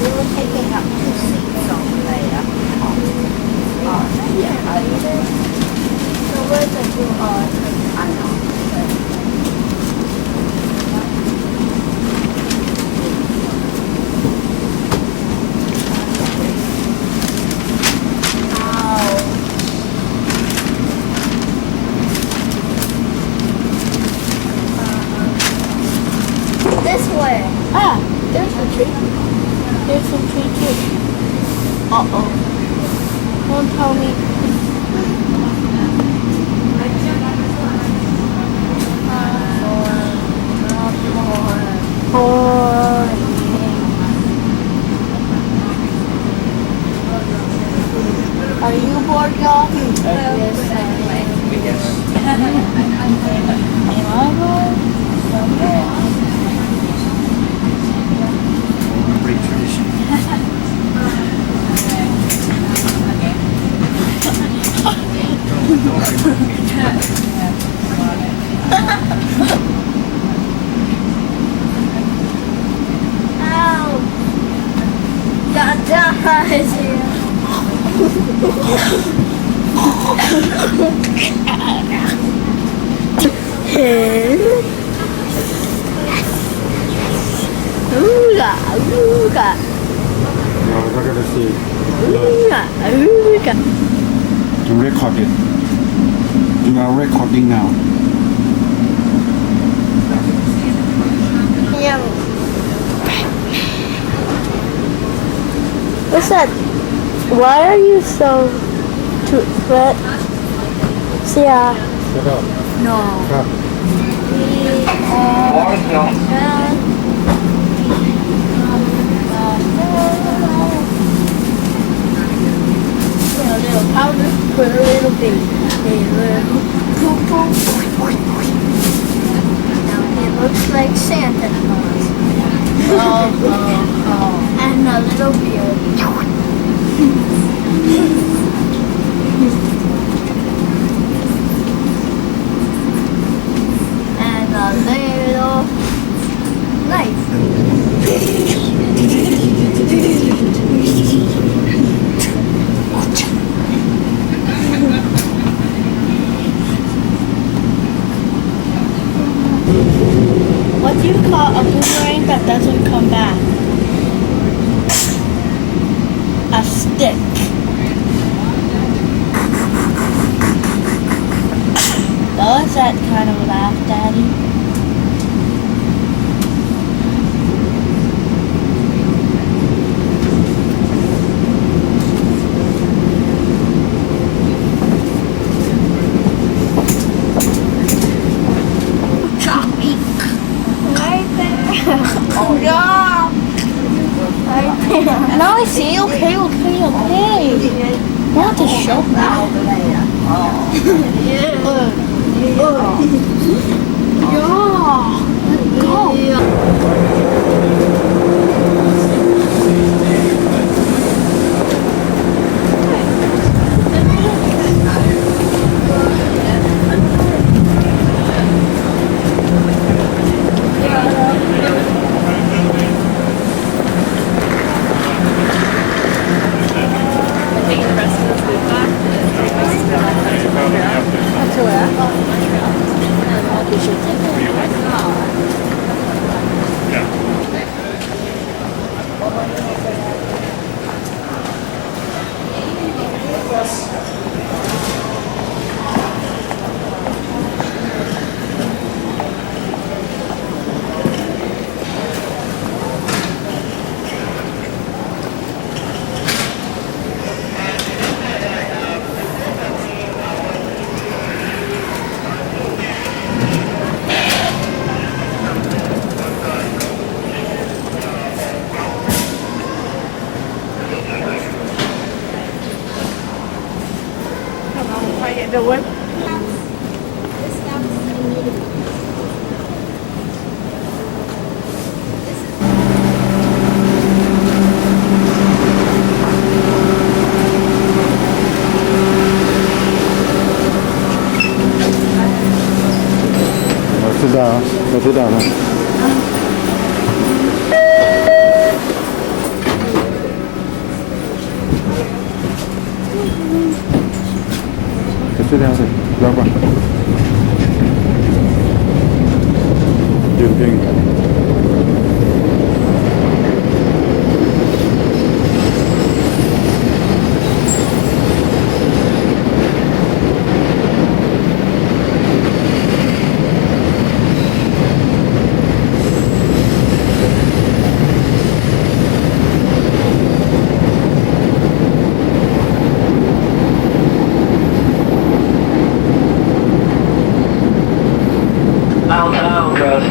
we were taking up 2 seats over there. Yeah, I did. So where's the blue heart? I know. This way. Ah, there's a tree. There's some tree too. Uh-oh. Don't tell me. Are you bored, y'all? Yes. Am I bored? Great tradition. Ow! Dada is here. Ooga, ooga, Now we're going to see. ooga, ooga. You record it. You are recording now. Yeah. What's that? Why are you so wet? Yeah. Shut up. No.ครับ A little powder, put a little baby. A little boom boom. Now it looks like Santa Claus. Oh. And a little beard. And a little knife. What do you call a boomerang that doesn't come back? A stick. Does that kind of laugh, Daddy? Right there. Oh yeah. Right there. Now I see. Okay. Not to show me. How you doing? Sit down. Go sit down. Sit down, sit. Go qua. Dừng dừng. Miles an hour, Gus.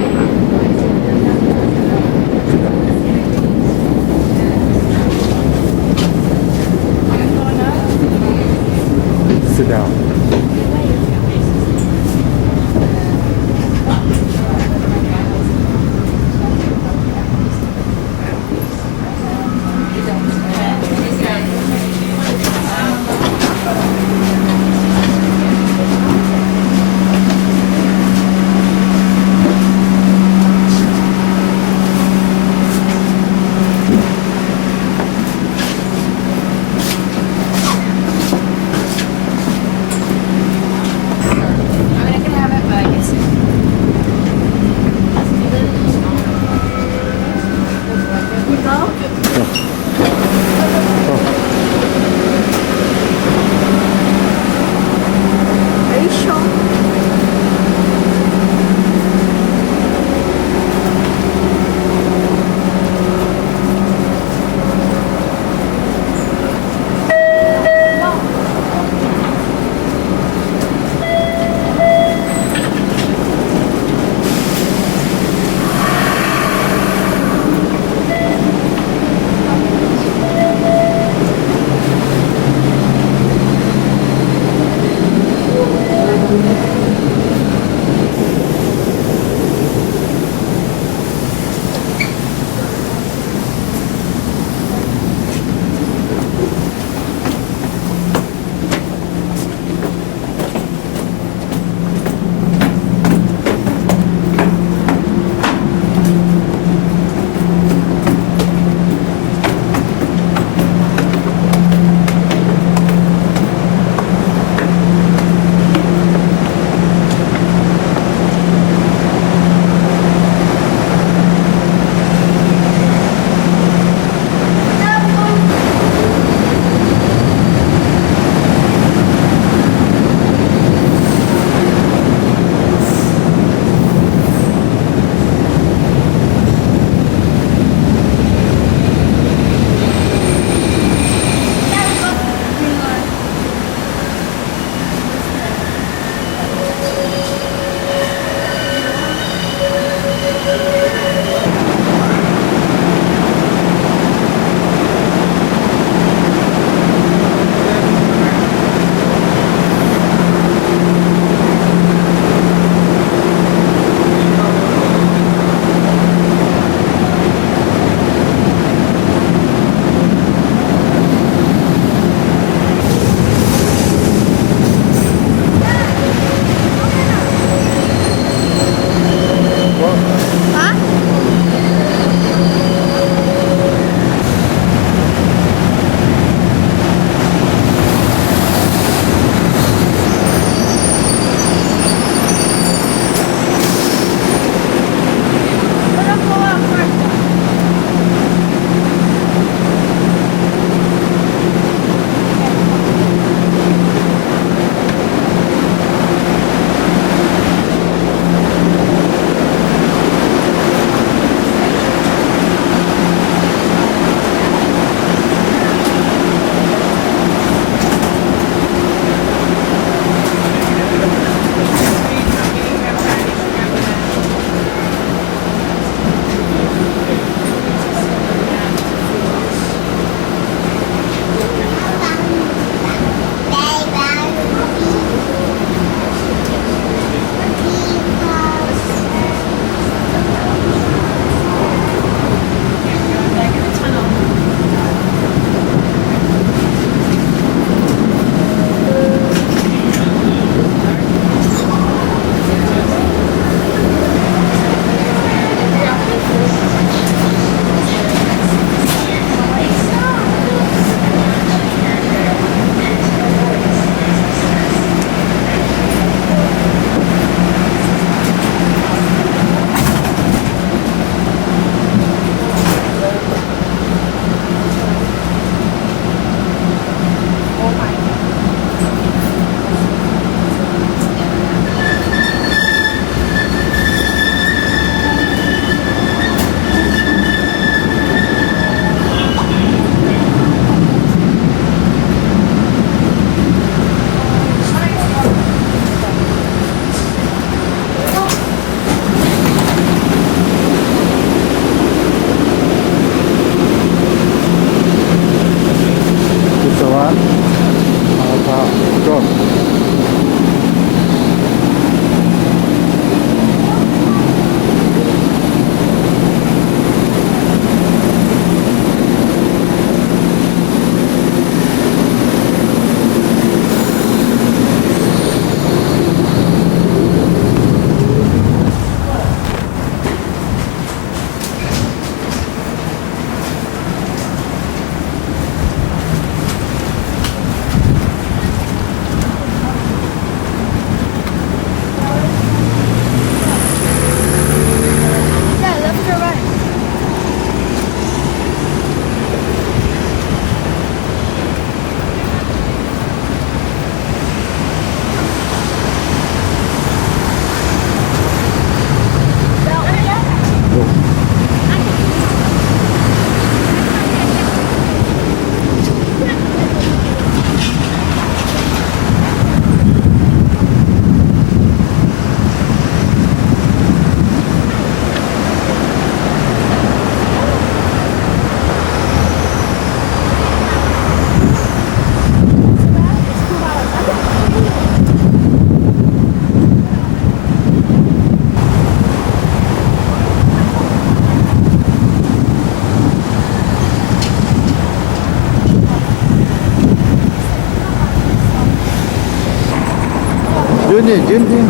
ดิยืนพิง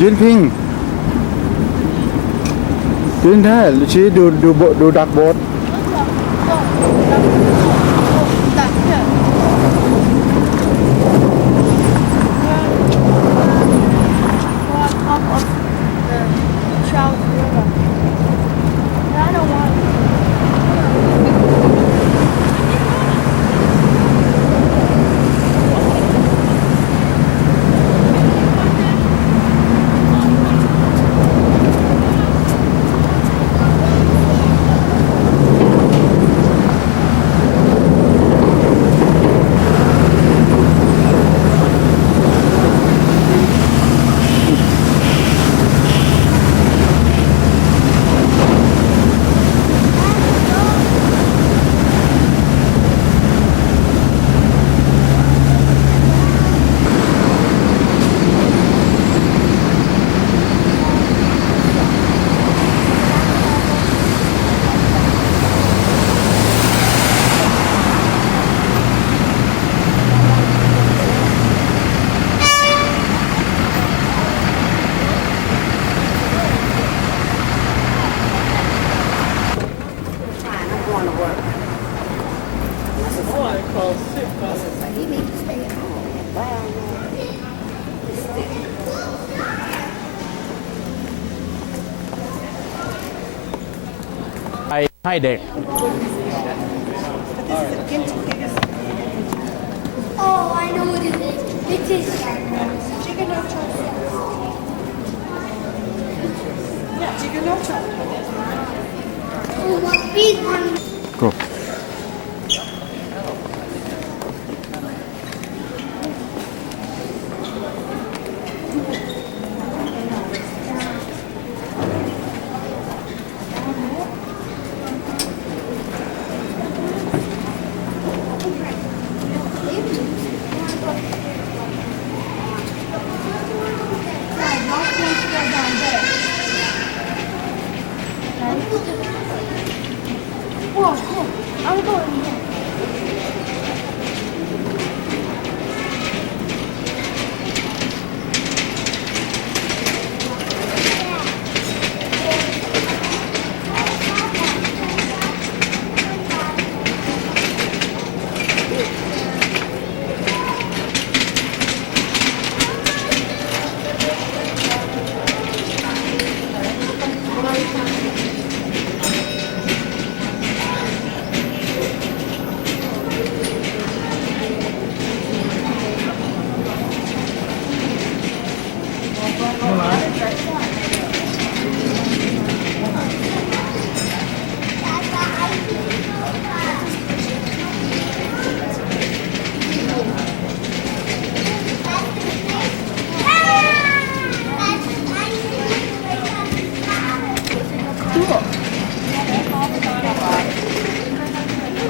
ยืนพิงยืนได้ชี้ดูดักโบ๊ท Đặt here. Go on top of the Charles River. I don't want it. Hi ด็ก Oh, I know what it is. It is chicken nachos. Yeah, chicken nacho. Oh, what big one. Go. Whoa, cool. I'm going here.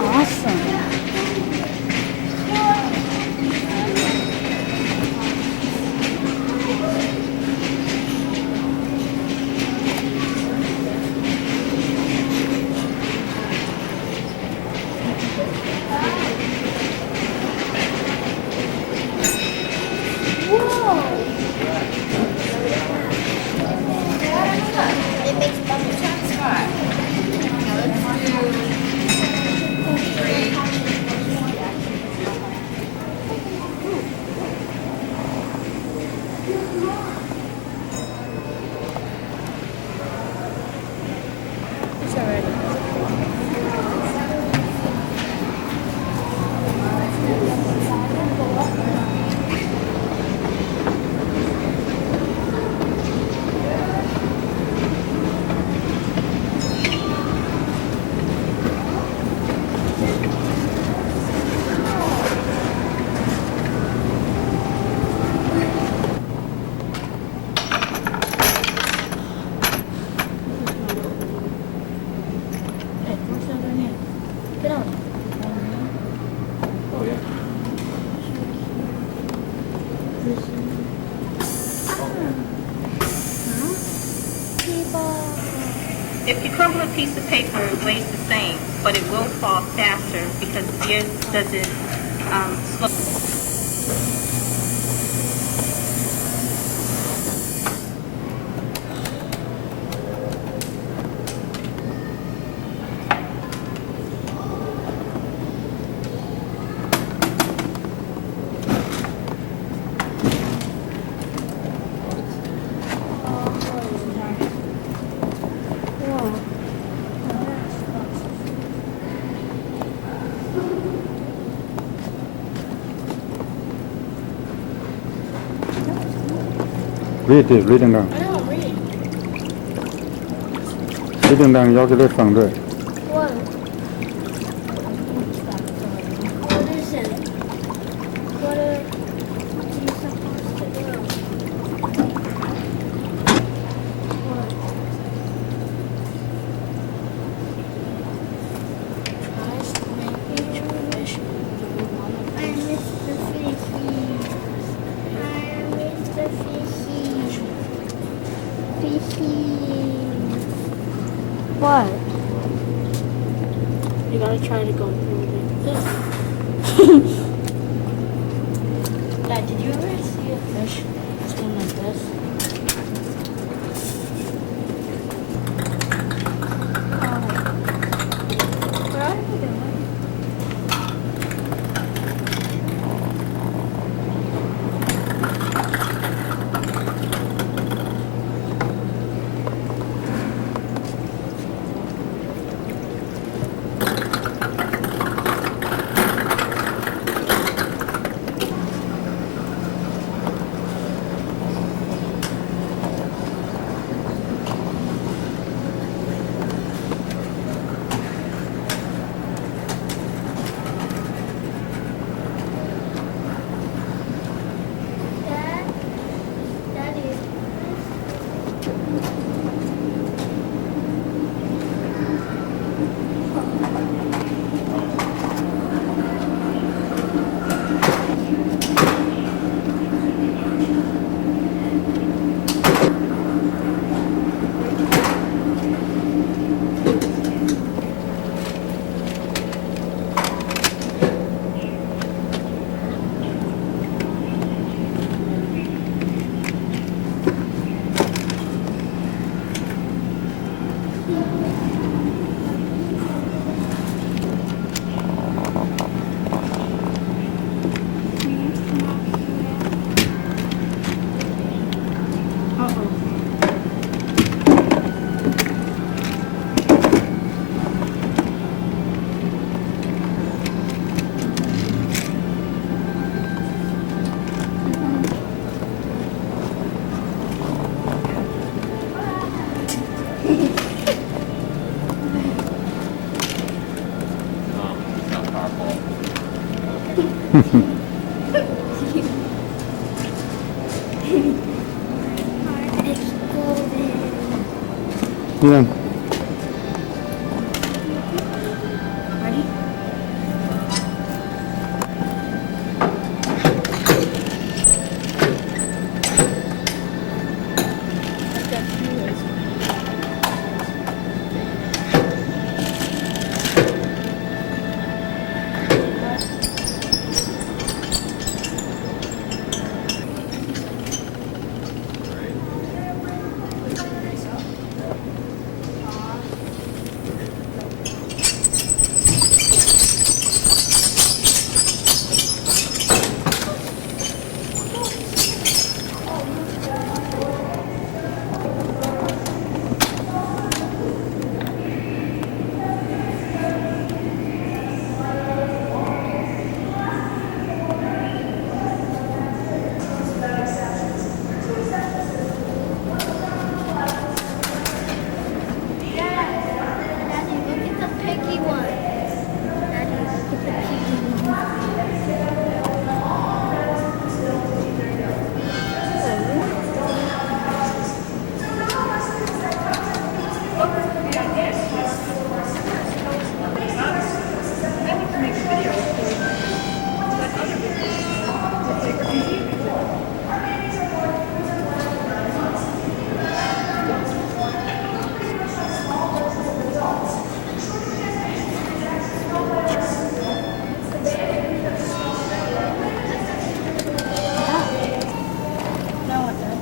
Awesome. It makes bubble It's already. Hey, what's over here? Get on. If you crumble a piece of paper, it weighs the same, but it will fall faster because the air doesn't slow. read ดิ read ดัง I don't read. ๆ read ดังๆยอกจะได้ฟังด้วย What? What is it? What are you supposed to do? What? Tries to make a tradition. I miss the fishies. I miss the fishies. Fishies. What? You gotta try to go through this. Dad, did you ever see a fish swim like this? What are you doing? Dad? Daddy? It's golden. นี่นั่น Ready? Daddy, look at the piggy one. Daddy, look at the piggy one.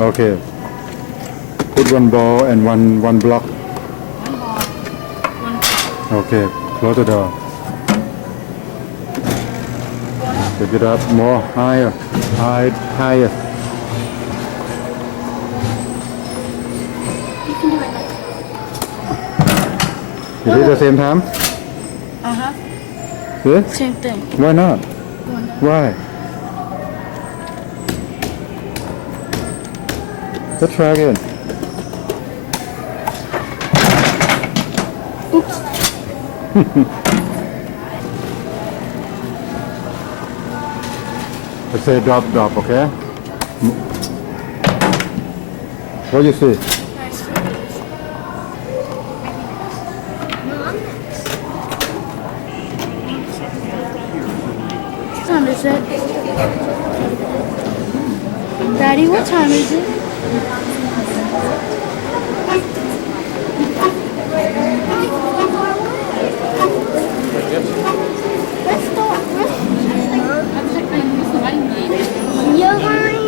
Okay. Put one ball and one block. One ball, one ball. Okay. Close the door. Pick it up more higher. Higher. You can do it like You do it at the same time? Uh-huh. Yeah? Same thing. Why not? Why? Let's try again. Let's say drop, drop, okay? What do you see? What time is it? Daddy, what time is it? Let's start. You're fine.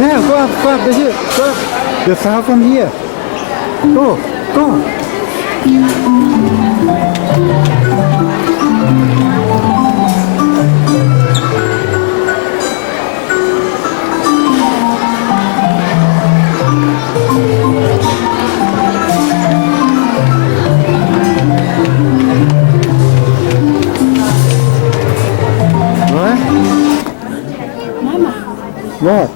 Yeah, go up, that's it. Go up. The sound from here. Go, go. What? Mama. What?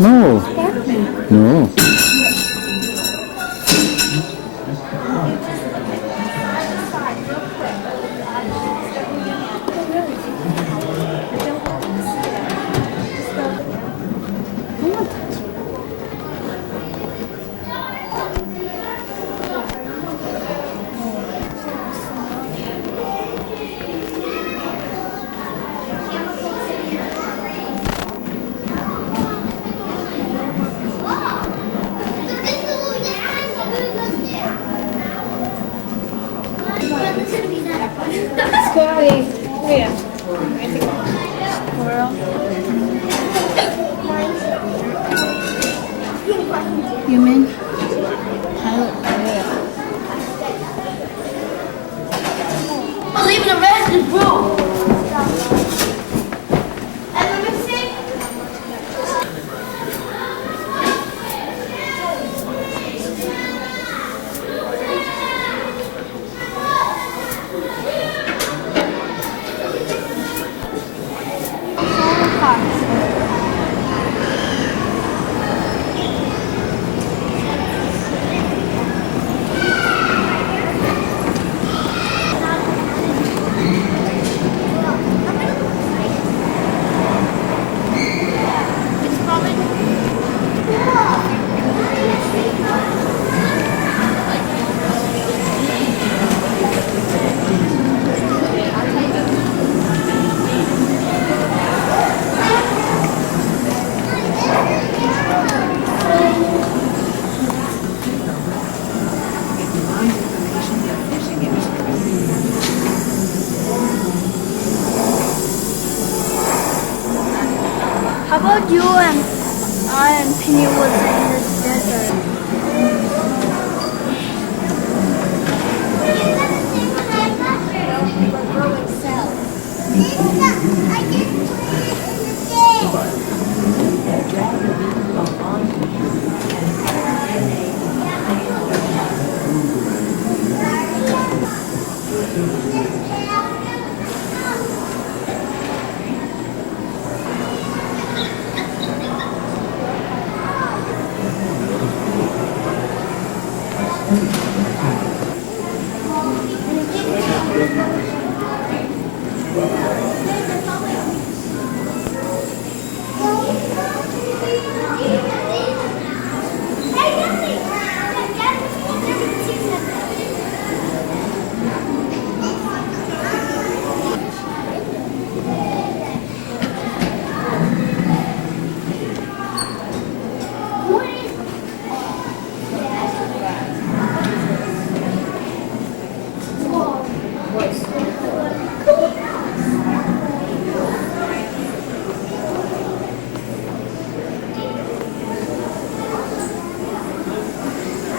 No. No. You mean pilot? I'm leaving the rest of the room. And let me see. How about you and I and Penny was in the desert? We're growing cells.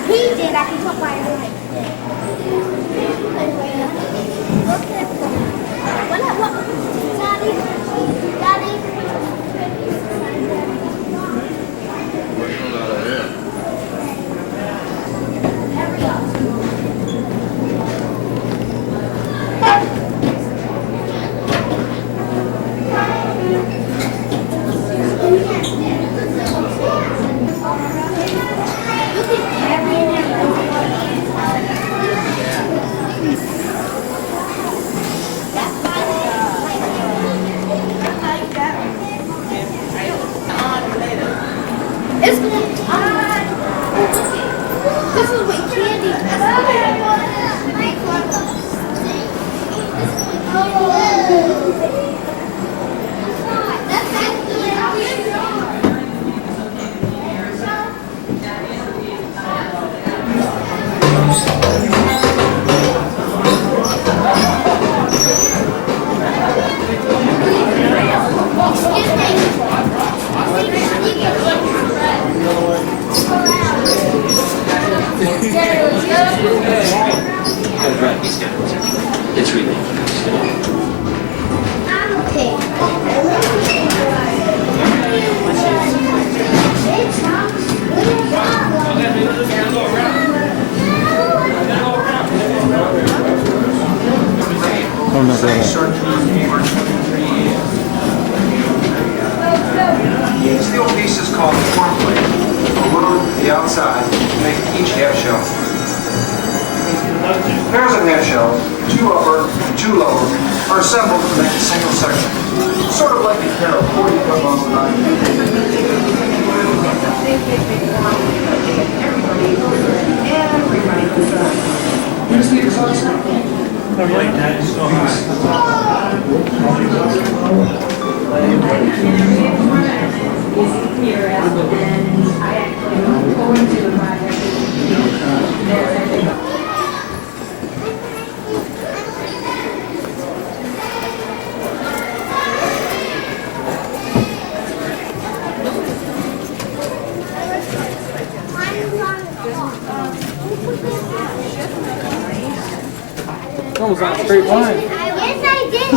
He did. I can talk by him. What? Daddy? It's going this is what candy It's ridiculous. Oh my God. The steel piece is called the form plate. Aluminum, the outside, to make each half shell. Pairs of half shells, two upper and two lower, are assembled to make a single section. Sort of like a pair of 40-foot long Almost like a straight line. Yes, I did.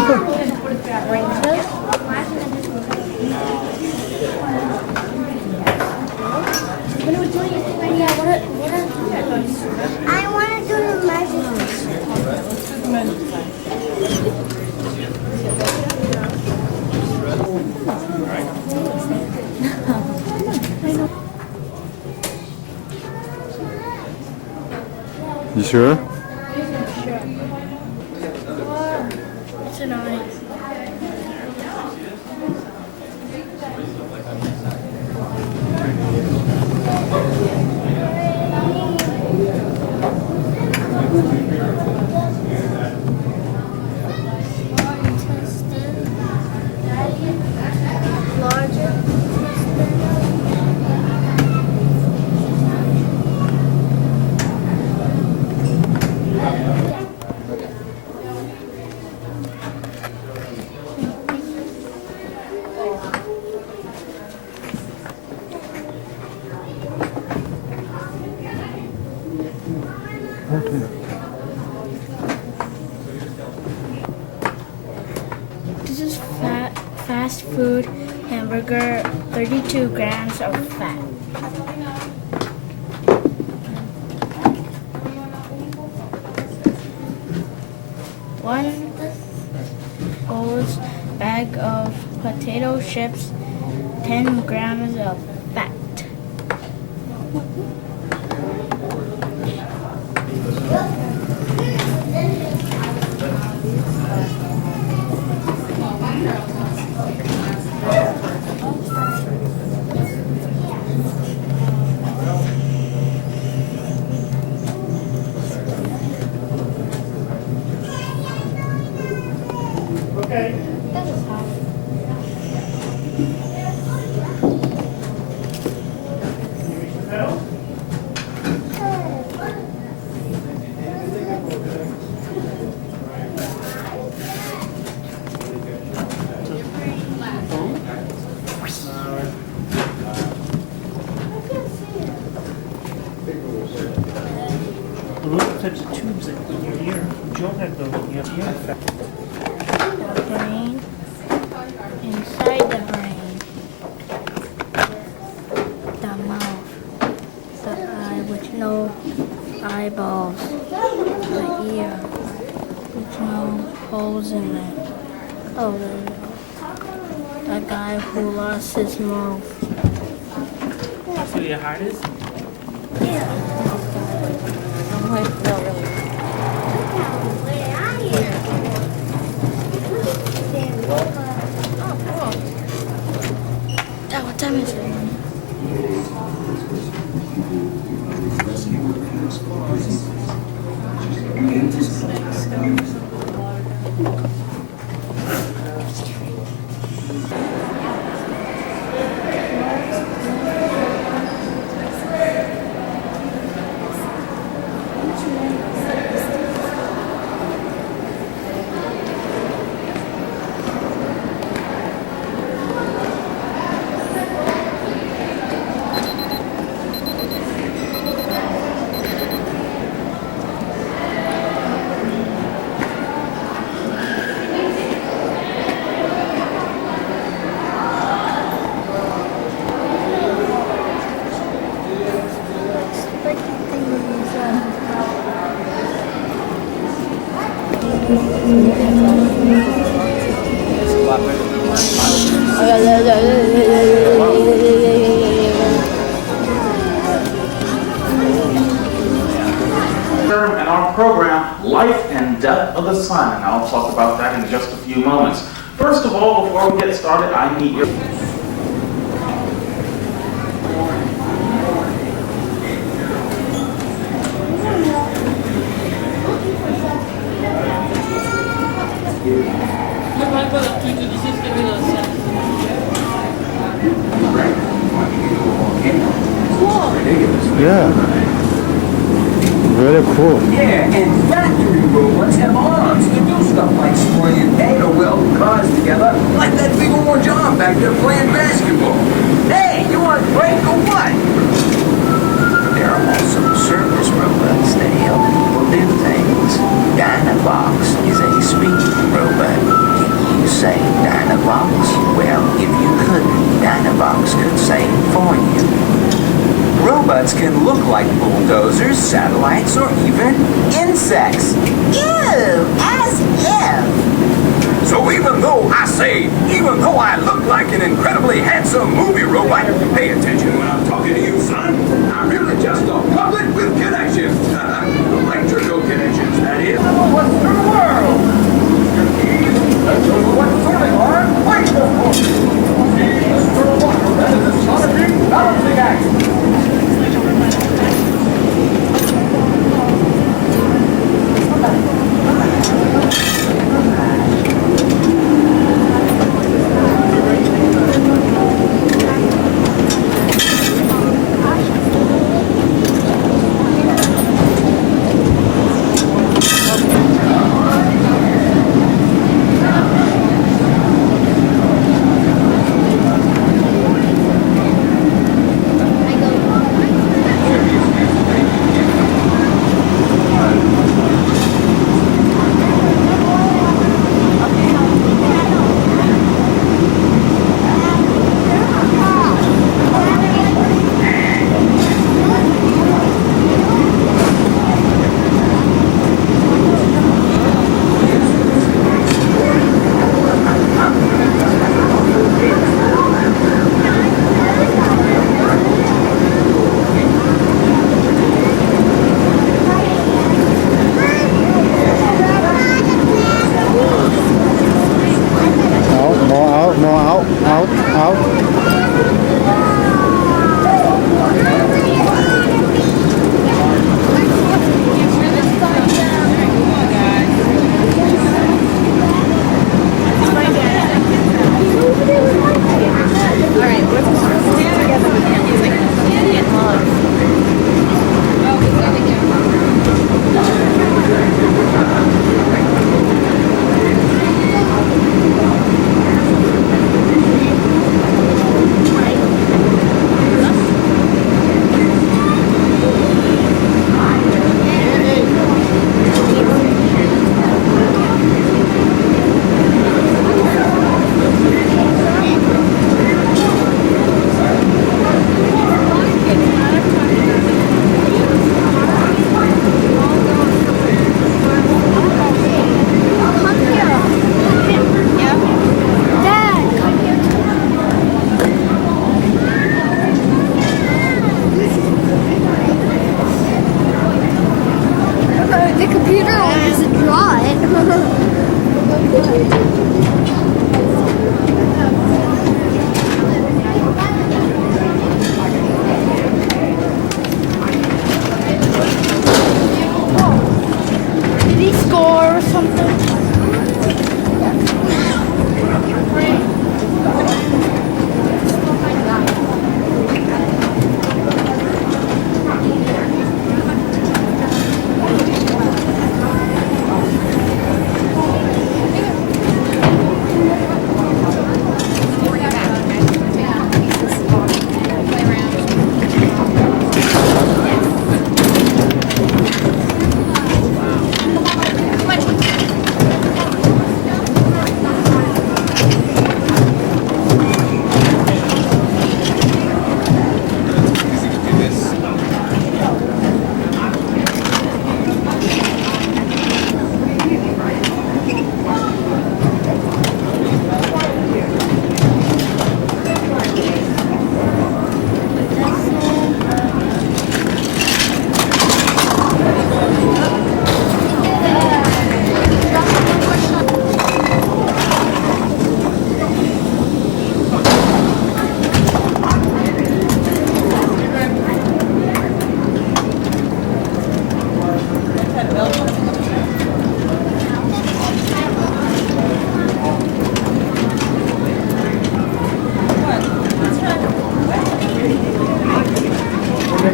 I want to do the magic. You sure? It's an eye. This is fast food hamburger, 32 grams of fat. One old bag of potato chips, 10 grams of fat. Those types of tubes that put in your ear. You don't have those in your ear. The brain, inside the brain, the mouth, the eye with no eyeballs, the ear with no holes in it. Oh, there you go. The guy who lost his mouth. That's where your heart is? Dad, what time is it? And our program, Life and Death of the Sun, and I'll talk about that in just a few moments. First of all, before we get started, I need your... Yeah. Very cool. Yeah, and factory robots have arms to do stuff like spraying paint or welding cars together, like that big orange arm back there playing basketball. Hey, you want a break or what? There are also service robots that help people do things. Dynabox is a speaking robot. Can you say Dynabox? Well, if you couldn't, Dynabox could say it for you. Robots can look like bulldozers, satellites, or even insects. Ew, as if. So even though I look like an incredibly handsome movie robot, pay attention when I'm talking to you, son. I'm really just a puppet with connections. Electrical connections, that is. What's the world? Let's go what's sorting on. Wait for that is a sonic balancing act.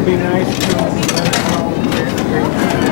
it'd be nice to let us know when you're in a great time.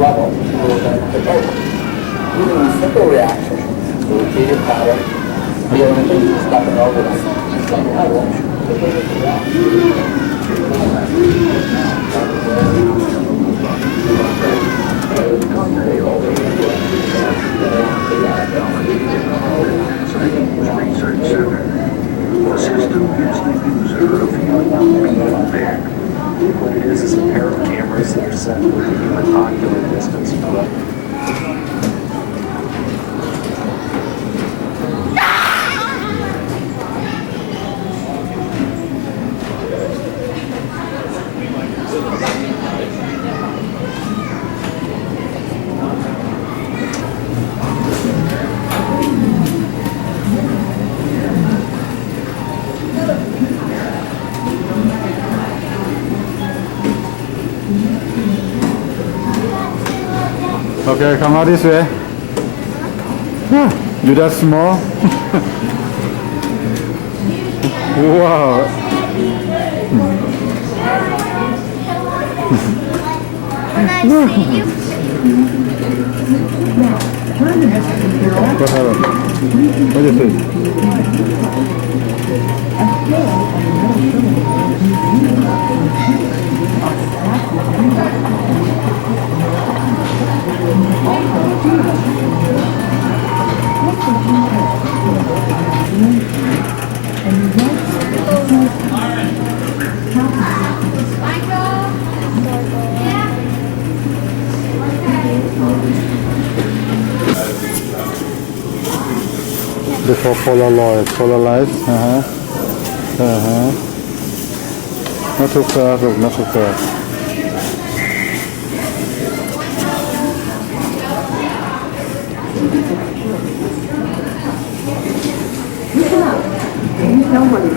level to the total. Even a simple reaction to a heated powder, you're going to need to stop it over Research Center. The system gives the user a feeling of being there. What it is a pair of cameras that are set within a ocular distance from the Okay, come out this way. You that small? Wow. Can I see you? What happened? What is it? Before Polaroid. Not too fast, look, not too fast.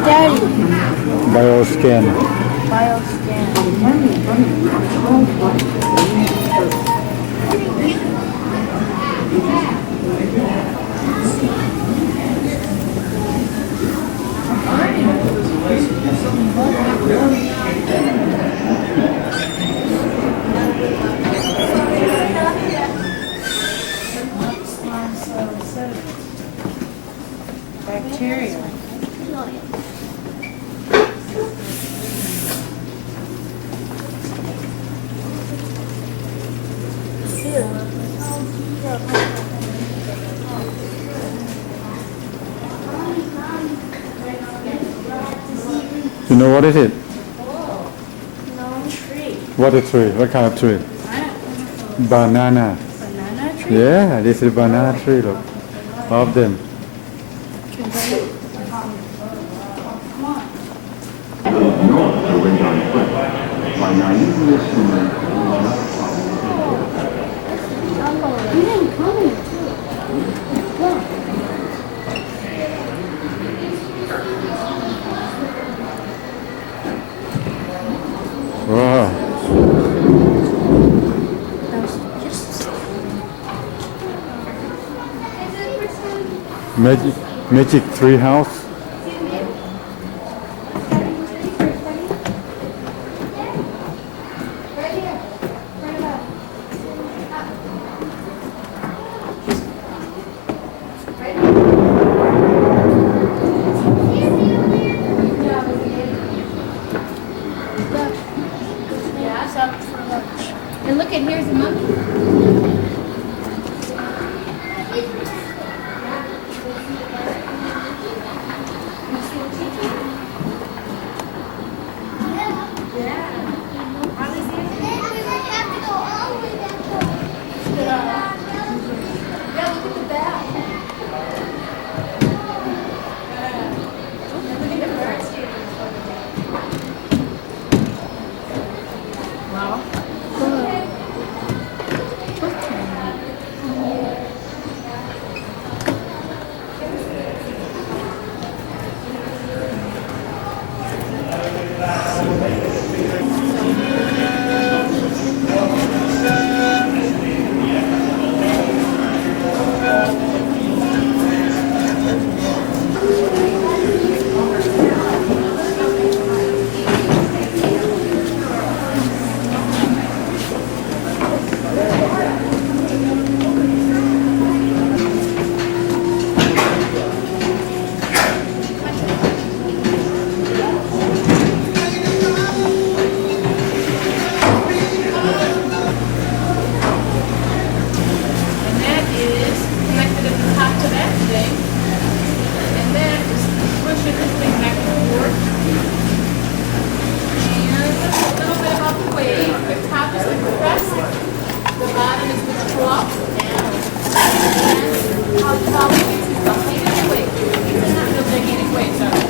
Daddy. Bioscan. Bacteria. You know what is it? No tree. What is tree? What kind of tree? Banana. Banana tree? Yeah, this is banana tree, look. All of them. Wow. Magic tree house. And look at here's a monkey. pushing this thing back and forth. And a little bit about the wave. The top is the compressor. The bottom is the drop down. And how the top is the gigantic wave. These are not real gigantic waves, are they?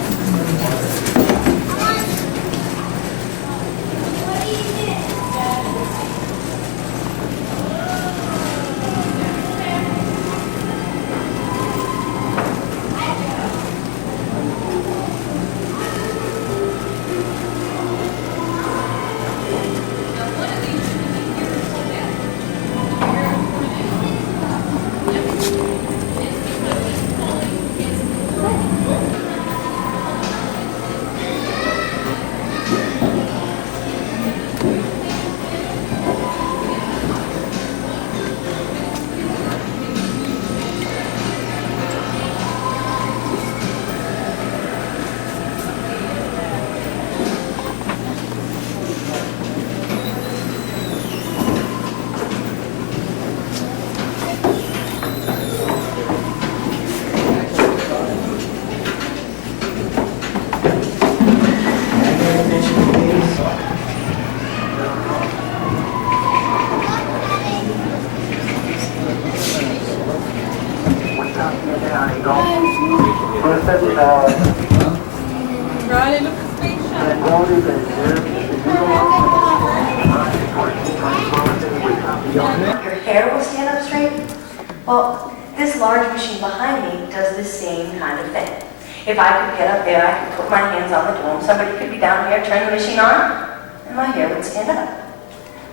Riley, look at the Your hair will stand up straight? Well, this large machine behind me does the same kind of thing. If I could get up there, I could put my hands on the dome, somebody could be down here, turn the machine on, and my hair would stand up.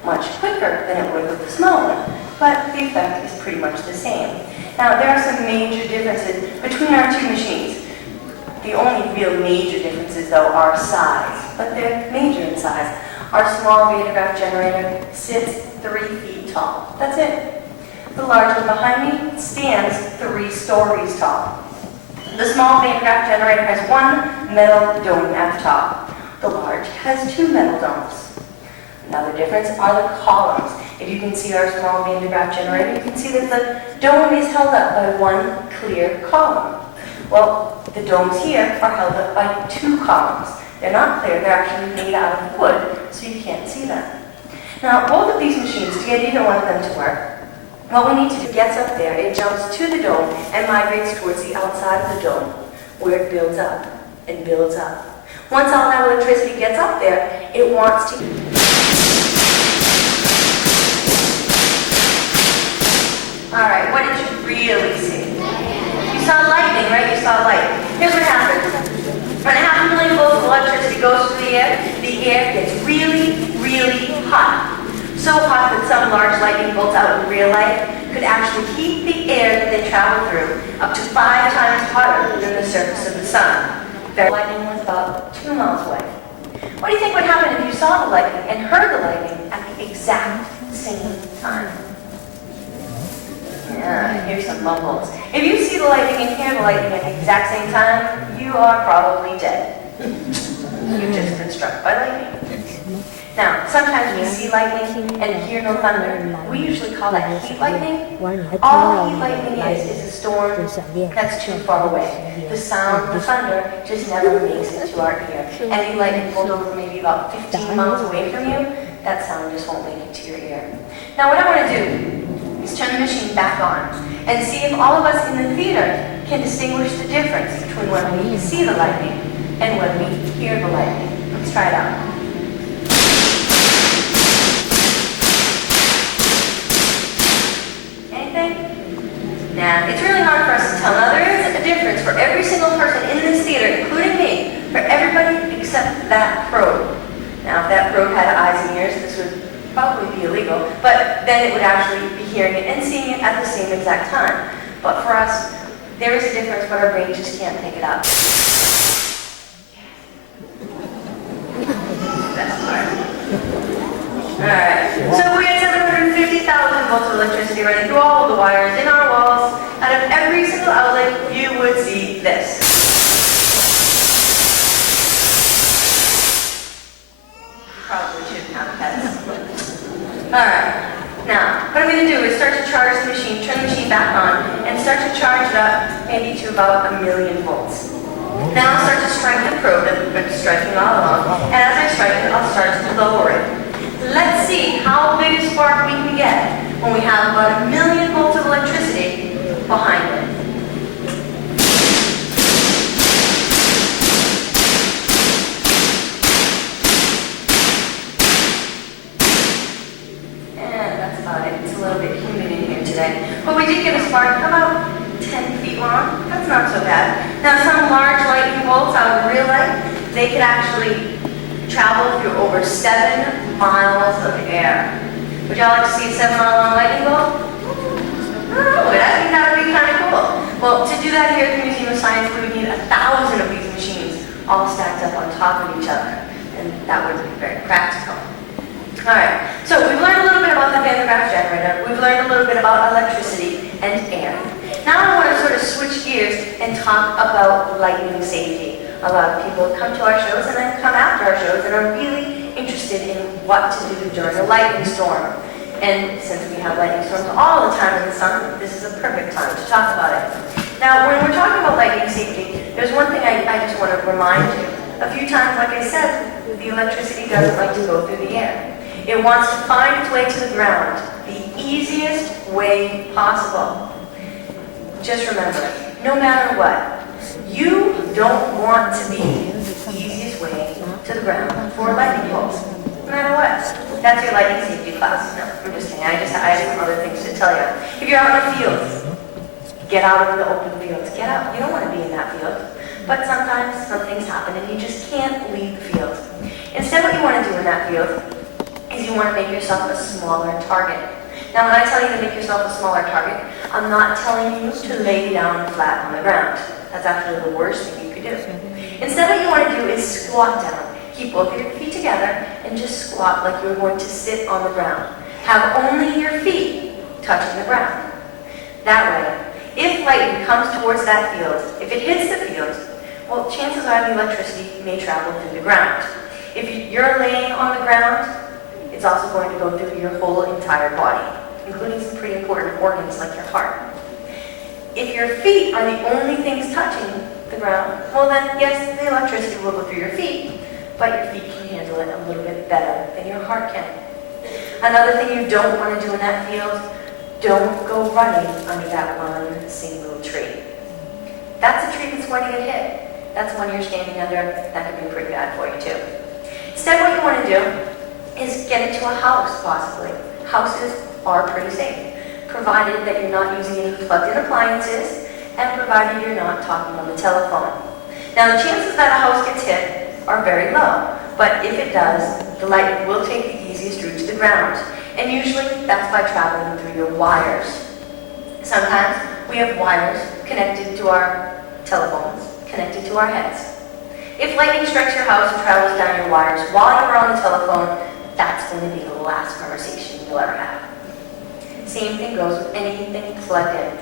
Much quicker than it would with the small one, but the effect is pretty much the same. Now, there are some major differences between our two machines. The only real major differences, though, are size, but they're major in size. Our small Vitagraph generator sits 3 feet tall. That's it. The large one behind me stands 3 stories tall. The small Vitagraph generator has 1 metal dome at the top. The large has 2 metal domes. Another difference are the columns. If you can see our small Vitagraph generator, you can see that the dome is held up by 1 clear column. Well, the domes here are held up by 2 columns. They're not clear, they're actually made out of wood, so you can't see them. Now, both of these machines, to get either one of them to work, what we need to do, it gets up there, it jumps to the dome and migrates towards the outside of the dome, where it builds up and builds up. Once all that electricity gets up there, it wants to... All right, what did you really see? You saw lightning, right? You saw lightning. Here's what happens. When 500,000 volts of electricity goes through the air gets really, really hot. So hot that some large lightning bolts out in real life could actually heat the air that they travel through up to 5 times hotter than the surface of the sun. The lightning was about 2 miles away. What do you think would happen if you saw the lightning and heard the lightning at the exact same time? Yeah, here's some mumbles. If you see the lightning and hear the lightning at the exact same time, you are probably dead. You've just been struck by lightning. Now, sometimes we see lightning and hear no thunder. We usually call that heat lightning. All heat lightning is a storm that's too far away. The sound, the thunder, just never makes it to our ear. Any lightning pulled over maybe about 15 miles away from you, that sound just won't make it to your ear. Now, what I want to do is turn the machine back on and see if all of us in the theater can distinguish the difference between when we see the lightning and when we hear the lightning. Let's try it out. Anything? Nah, it's really hard for us to tell. Now, there is a difference for every single person in this theater, including me, for everybody except that probe. Now, if that probe had eyes and ears, this would probably be illegal, but then it would actually be hearing it and seeing it at the same exact time. But for us, there is a difference, but our brain just can't pick it up. That's hard. Alright, so we had 750,000 volts of electricity running through all of the wires in our walls. Out of every single outlet, you would see this. Probably shouldn't have pets. Alright, now, what I'm going to do is start to charge the machine, turn the machine back on, and start to charge it up maybe to about 1,000,000 volts. Now I'll start to strike the probe that we've been striking all along, and as I strike it, I'll start to lower it. Let's see how big a spark we can get when we have about 1 million volts of electricity behind it. And that's about it. It's a little bit humid in here today. But we did get a spark about 10 feet long. That's not so bad. Now some large lightning bolts out of real light, they could actually travel through over 7 miles of air. Would y'all like to see a 7-mile-long lightning bolt? Oh, I think that would be kind of cool. Well, to do that here at the Museum of Science, we would need 1,000 of these machines all stacked up on top of each other. And that wouldn't be very practical. Alright, so we've learned a little bit about the Van de Graaff generator. We've learned a little bit about electricity and air. Now I want to sort of switch gears and talk about lightning safety. A lot of people come to our shows and then come after our shows and are really interested in what to do during a lightning storm. And since we have lightning storms all the time in the summer, this is a perfect time to talk about it. Now, when we're talking about lightning safety, there's one thing I just want to remind you. A few times, like I said, the electricity doesn't like to go through the air. It wants to find its way to the ground the easiest way possible. Just remember, no matter what, you don't want to be the easiest way to the ground for lightning bolts. No matter what. That's your lightning safety class. No, I'm just kidding. I have some other things to tell you. If you're out in the fields, get out of the open fields. Get out. You don't want to be in that field. But sometimes some things happen and you just can't leave the field. Instead, what you want to do in that field is you want to make yourself a smaller target. Now, when I tell you to make yourself a smaller target, I'm not telling you to lay down flat on the ground. That's actually the worst thing you could do. Instead, what you want to do is squat down. Keep both of your feet together and just squat like you're going to sit on the ground. Have only your feet touching the ground. That way, if lightning comes towards that field, if it hits the field, well, chances are the electricity may travel through the ground. If you're laying on the ground, it's also going to go through your whole entire body, including some pretty important organs like your heart. If your feet are the only things touching the ground, well then, yes, the electricity will go through your feet, but your feet can handle it a little bit better than your heart can. Another thing you don't want to do in that field, don't go running under that one single tree. That's a tree that's going to get hit. That's one you're standing under. That could be pretty bad for you too. Instead, what you want to do is get into a house, possibly. Houses are pretty safe, provided that you're not using any plugged-in appliances and provided you're not talking on the telephone. Now, the chances that a house gets hit are very low, but if it does, the lightning will take the easiest route to the ground, and usually that's by traveling through your wires. Sometimes we have wires connected to our telephones, connected to our heads. If lightning strikes your house and travels down your wires while you're on the telephone, that's going to be the last conversation you'll ever have. Same thing goes with anything plugged in.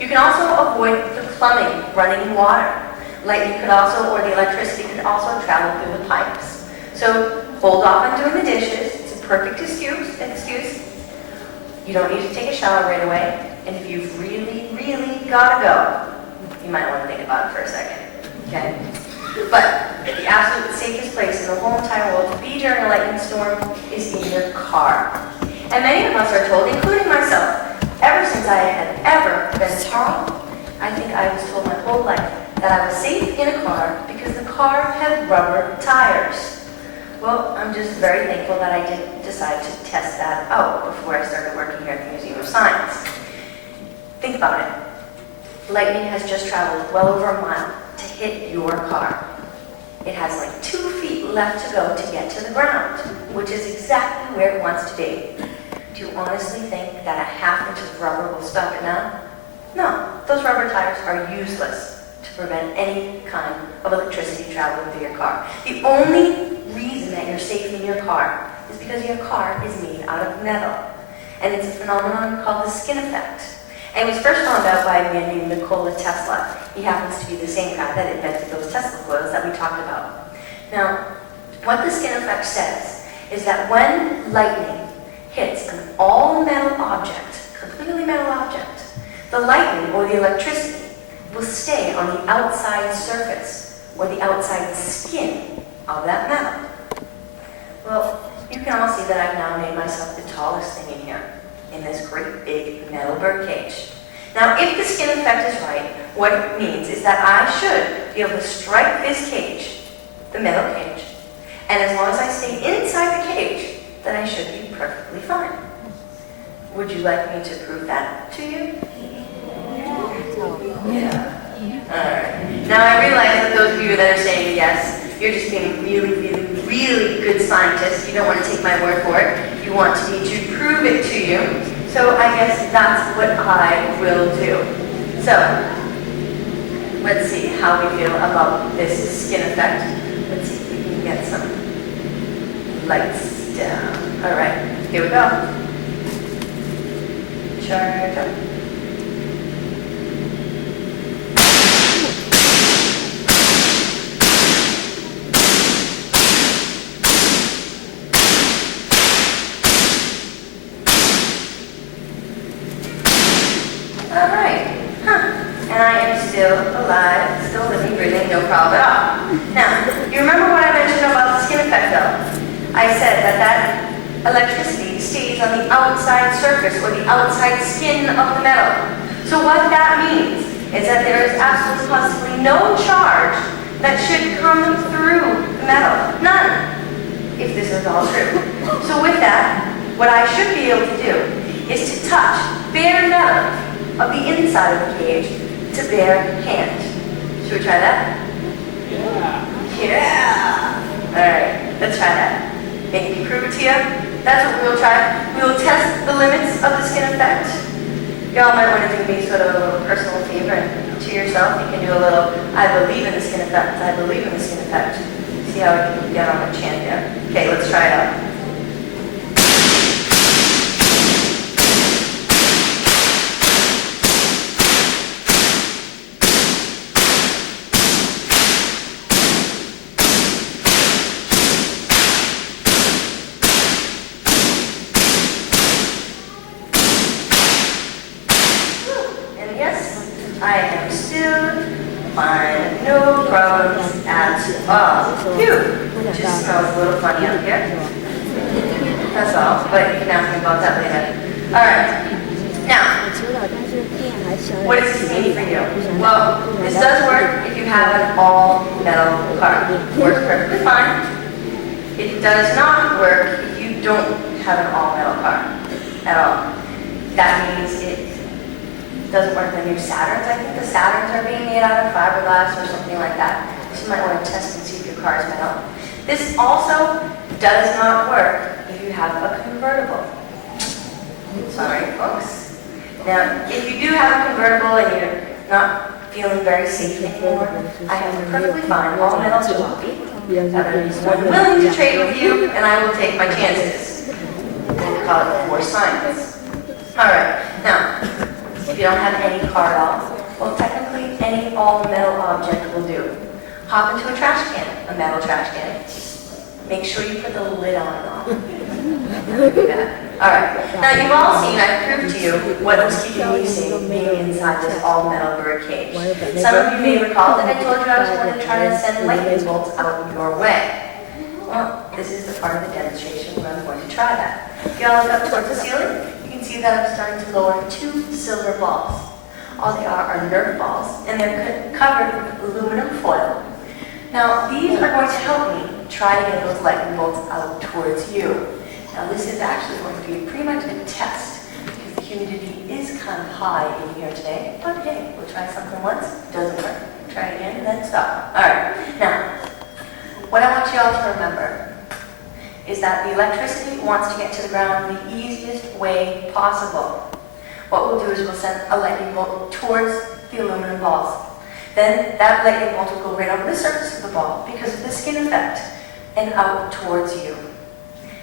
You can also avoid the plumbing running in water. Lightning could also, or the electricity could also travel through the pipes. So hold off on doing the dishes. It's a perfect excuse. You don't need to take a shower right away. And if you've really, really got to go, you might want to think about it for a second. Okay? But the absolute safest place in the whole entire world to be during a lightning storm is in your car. And many of us are told, including myself, ever since I had ever been a child, I think I was told my whole life that I was safe in a car because the car had rubber tires. Well, I'm just very thankful that I did decide to test that out before I started working here at the Museum of Science. Think about it. Lightning has just traveled well over a mile to hit your car. It has like 2 feet left to go to get to the ground, which is exactly where it wants to be. Do you honestly think that a ½ inch of rubber will stop it now? No, those rubber tires are useless to prevent any kind of electricity traveling through your car. The only reason that you're safe in your car is because your car is made out of metal. And it's a phenomenon called the skin effect. And it was first found out by a man named Nikola Tesla. He happens to be the same guy that invented those Tesla coils that we talked about. Now, what the skin effect says is that when lightning hits an all-metal object, completely metal object, the lightning or the electricity will stay on the outside surface or the outside skin of that metal? Well, you can all see that I've now made myself the tallest thing in here, in this great big metal birdcage. Now, if the skin effect is right, what it means is that I should be able to strike this cage, the metal cage, and as long as I stay inside the cage, then I should be perfectly fine. Would you like me to prove that to you? Yeah. Alright. Now I realize that those of you that are saying yes, you're just being really good scientists. You don't want to take my word for it. You want me to prove it to you. So I guess that's what I will do. So, let's see how we feel about this skin effect. Let's see if we can get some lights down. Alright, here we go. Charge up. Alive, still living, breathing, no problem at all. Now, you remember what I mentioned about the skin effect though? I said that electricity stays on the outside surface or the outside skin of the metal. So what that means is that there is absolutely possibly no charge that should come through the metal. None, if this is all true. So with that, what I should be able to do is to touch bare metal of the inside of the cage to bare hand. Should we try that? Yeah! Alright, let's try that. Make me prove it to you. That's what we will try. We will test the limits of the skin effect. Y'all might want to do me sort of a little personal favor and to yourself. You can do a little, I believe in the skin effect, I believe in the skin effect. See how we can get on a chant there. Okay, let's try it out. I am still fine, no problems at all. Phew, it just smells a little funny out here. That's all, but you can ask me about that later. Alright, now, what does this mean for you? Well, this does work if you have an all-metal car. Works perfectly fine. It does not work if you don't have an all-metal car at all. That means it doesn't work in the new Saturns. I think the Saturns are being made out of fiberglass or something like that. So you might want to test and see if your car is metal. This also does not work if you have a convertible. Sorry, folks. Now, if you do have a convertible and you're not feeling very safe anymore, I have a perfectly fine all-metal jalopy that I'm willing to trade with you, and I will take my chances. We call it force science. Alright, now, if you don't have any car at all, well, technically any all-metal object will do. Hop into a trash can, a metal trash can. Make sure you put the lid on and off. Alright, now you've all seen, I've proved to you what was keeping me safe being inside this all-metal bird cage. Some of you may recall that I told you I was going to try to send lightning bolts out your way. Well, this is the part of the demonstration where I'm going to try that. If you all look up towards the ceiling, you can see that I'm starting to lower 2 silver balls. All they are Nerf balls, and they're covered with aluminum foil. Now, these are going to help me try to get those lightning bolts out towards you. Now, this is actually going to be pretty much a test, because the humidity is kind of high in here today. But hey, we'll try something once, doesn't work, try it again, and then stop. Alright, now, what I want you all to remember is that the electricity wants to get to the ground the easiest way possible. What we'll do is we'll send a lightning bolt towards the aluminum balls. Then that lightning bolt will go right over the surface of the ball because of the skin effect and out towards you.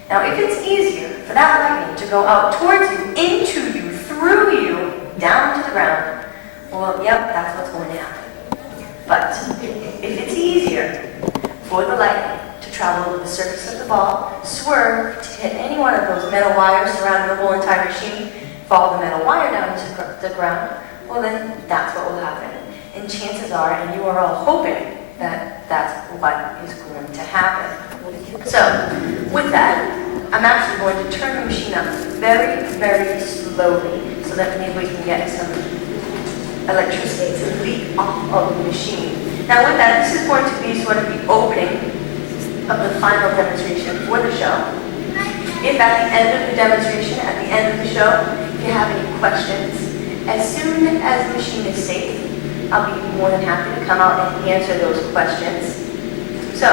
Now if it's easier for that lightning to go out towards you, into you, through you, down to the ground, well, yep, that's what's going to happen. But if it's easier for the lightning to travel over the surface of the ball, swerve to hit any one of those metal wires surrounding the whole entire machine, follow the metal wire down to the ground, well then that's what will happen. And chances are, and you are all hoping, that that's what is going to happen. So, with that, I'm actually going to turn the machine up very, very slowly so that maybe we can get some electricity to leak off of the machine. Now with that, this is going to be sort of the opening of the final demonstration for the show. If at the end of the demonstration, at the end of the show, if you have any questions, as soon as the machine is safe, I'll be more than happy to come out and answer those questions. So,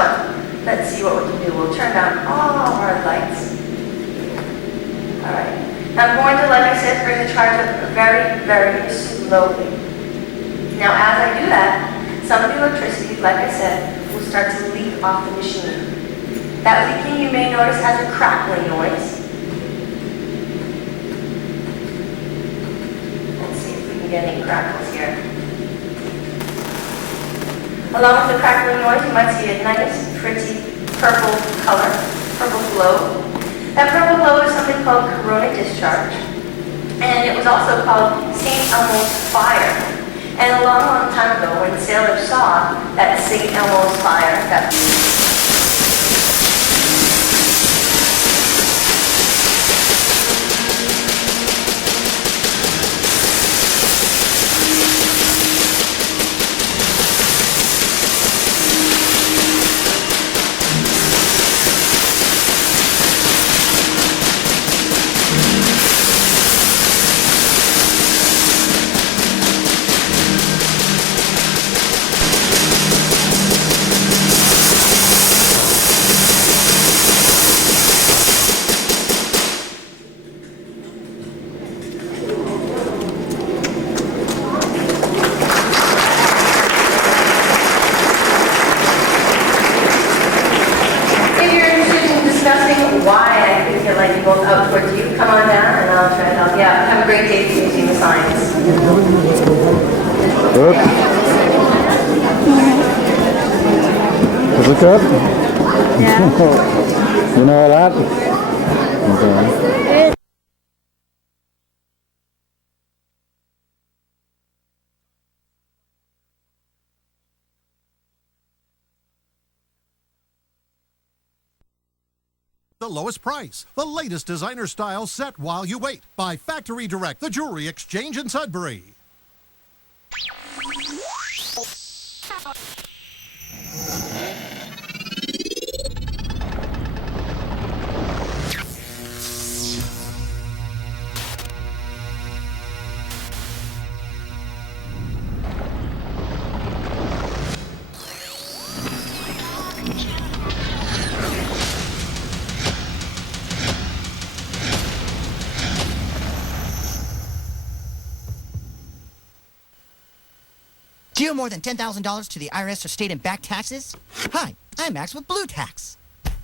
let's see what we can do. We'll turn down all of our lights. Alright. I'm going to, like I said, bring the charge up very, very slowly. Now, as I do that, some of the electricity, like I said, will start to leak off the machine. That leaking, you may notice, has a crackling noise. Let's see if we can get any crackles here. Along with the crackling noise, you might see a nice, pretty purple color, purple glow. That purple glow is something called corona discharge. And it was also called St. Elmo's fire. And a long, long time ago, when sailors saw that St. Elmo's fire, that why I couldn't get lightning bolts out towards you, come on down and I'll try to help you out. Have a great day at the Museum of Science. Good. Is it good? Yeah. You know that? Okay. The lowest price, the latest designer style set while you wait by Factory Direct, the jewelry exchange in Sudbury. Do you owe more than $10,000 to the IRS for state and back taxes? Hi, I'm Max with Blue Tax.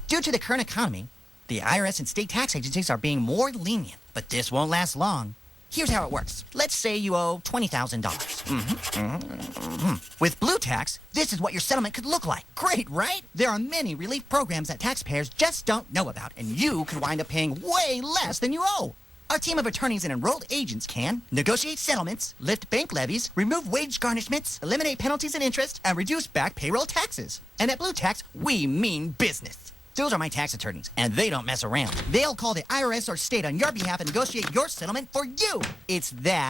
Due to the current economy, the IRS and state tax agencies are being more lenient, but this won't last long. Here's how it works. Let's say you owe $20,000. With Blue Tax, this is what your settlement could look like. Great, right? There are many relief programs that taxpayers just don't know about, and you could wind up paying way less than you owe. Our team of attorneys and enrolled agents can negotiate settlements, lift bank levies, remove wage garnishments, eliminate penalties and interest, and reduce back payroll taxes. And at Blue Tax, we mean business. Those are my tax attorneys, and they don't mess around. They'll call the IRS or state on your behalf and negotiate your settlement for you. It's that